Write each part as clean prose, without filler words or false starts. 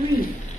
3.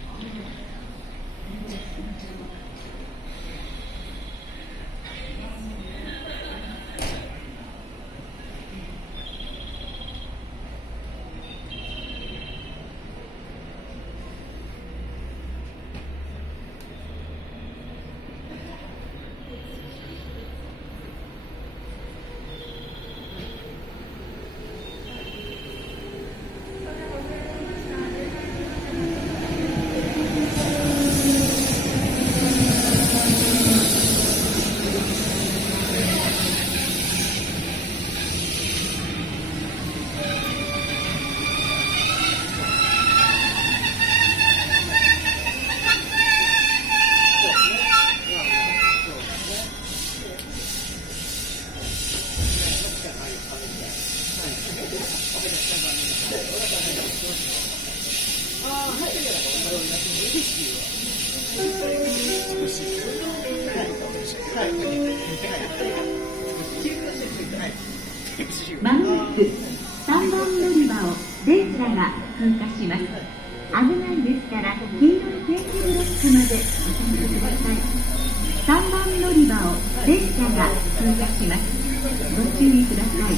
まもなく3番乗り場を電車が通過します。危ないですから黄色い点字ブロックまでお止めください。3番乗り場を電車が通過します。ご注意ください。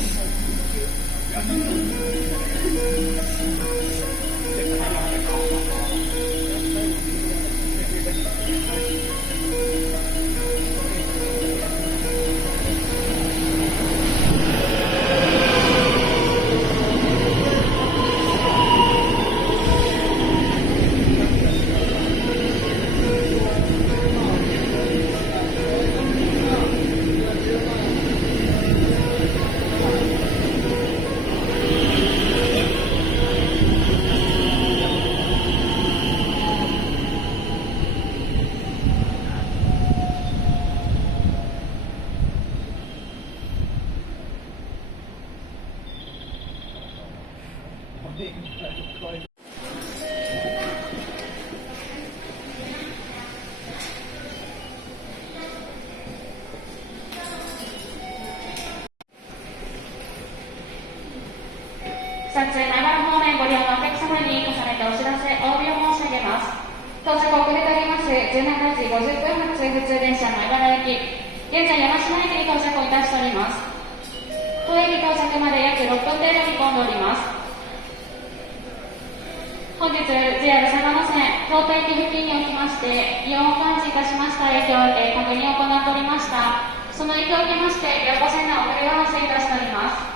撮影前原方面ご利用のお客様に重ねてお知らせ、お詫びを申し上げます。到着遅れております17時50分発普通電車前原駅、現在山科駅に到着をいたしております。当駅到着まで約6分程度に混んでおります。本日 JR 佐賀野線京都駅付近におきまして異音を感知いたしました影響で確認を行っておりました。その影響を受けまして両路線のお乗り合わせいたしております。